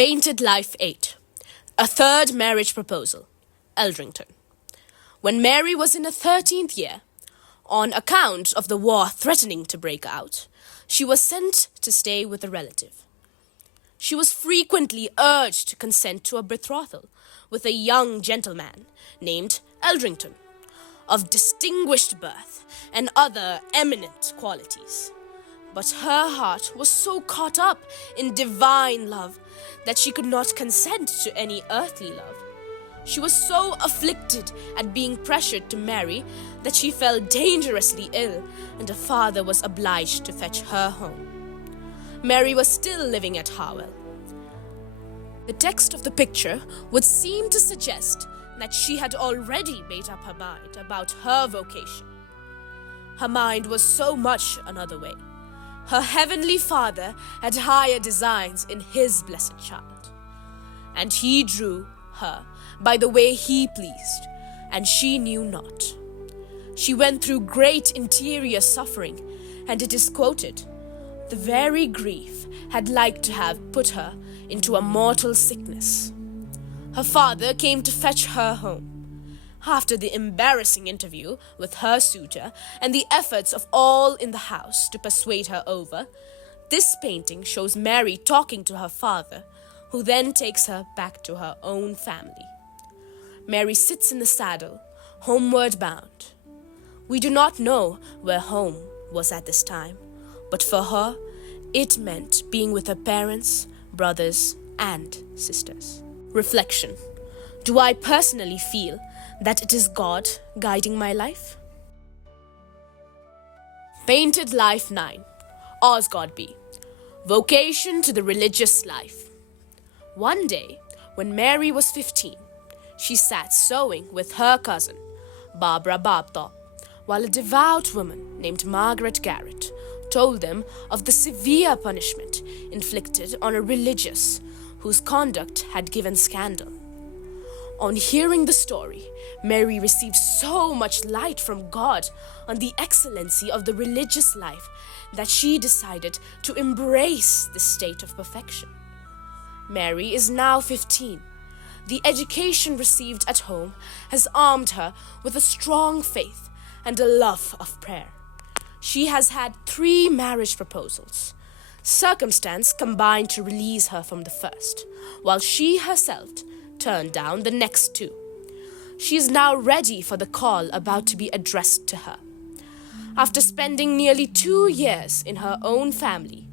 Painted Life 8. A Third Marriage Proposal. Eldrington. When Mary was in her 13th year, on account of the war threatening to break out, she was sent to stay with a relative. She was frequently urged to consent to a betrothal with a young gentleman named Eldrington, of distinguished birth and other eminent qualities. But her heart was so caught up in divine love that she could not consent to any earthly love. She was so afflicted at being pressured to marry that she fell dangerously ill, and her father was obliged to fetch her home. Mary was still living at Harwell. The text of the picture would seem to suggest that she had already made up her mind about her vocation. Her mind was so much another way. Her heavenly Father had higher designs in his blessed child, and he drew her by the way he pleased, and she knew not. She went through great interior suffering, and it is quoted, "The very grief had like to have put her into a mortal sickness." Her father came to fetch her home. After the embarrassing interview with her suitor and the efforts of all in the house to persuade her over, this painting shows Mary talking to her father, who then takes her back to her own family. Mary sits in the saddle, homeward bound. We do not know where home was at this time, but for her, it meant being with her parents, brothers, and sisters. Reflection. Do I personally feel that it is God guiding my life? Painted Life 9. Osgodby. Vocation to the religious life. One day, when Mary was 15, she sat sewing with her cousin, Barbara Babthorpe, while a devout woman named Margaret Garrett told them of the severe punishment inflicted on a religious whose conduct had given scandal. On hearing the story, Mary received so much light from God on the excellency of the religious life that she decided to embrace this state of perfection. Mary is now 15. The education received at home has armed her with a strong faith and a love of prayer. She has had 3 marriage proposals. Circumstance combined to release her from the first, while she herself turned down the next 2. She is now ready for the call about to be addressed to her. After spending nearly 2 years in her own family,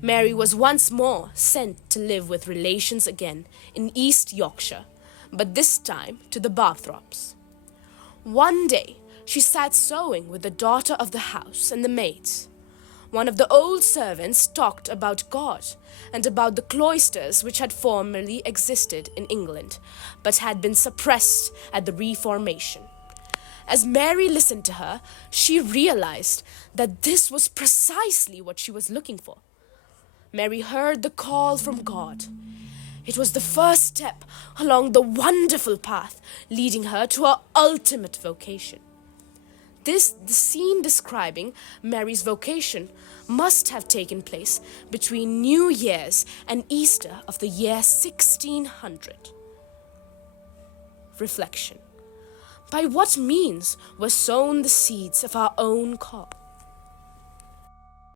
Mary was once more sent to live with relations again in East Yorkshire, but this time to the Babthorpes. One day, she sat sewing with the daughter of the house and the maids. One of the old servants talked about God and about the cloisters which had formerly existed in England, but had been suppressed at the Reformation. As Mary listened to her, she realized that this was precisely what she was looking for. Mary heard the call from God. It was the first step along the wonderful path leading her to her ultimate vocation. The scene describing Mary's vocation must have taken place between New Year's and Easter of the year 1600. Reflection. By what means were sown the seeds of our own call?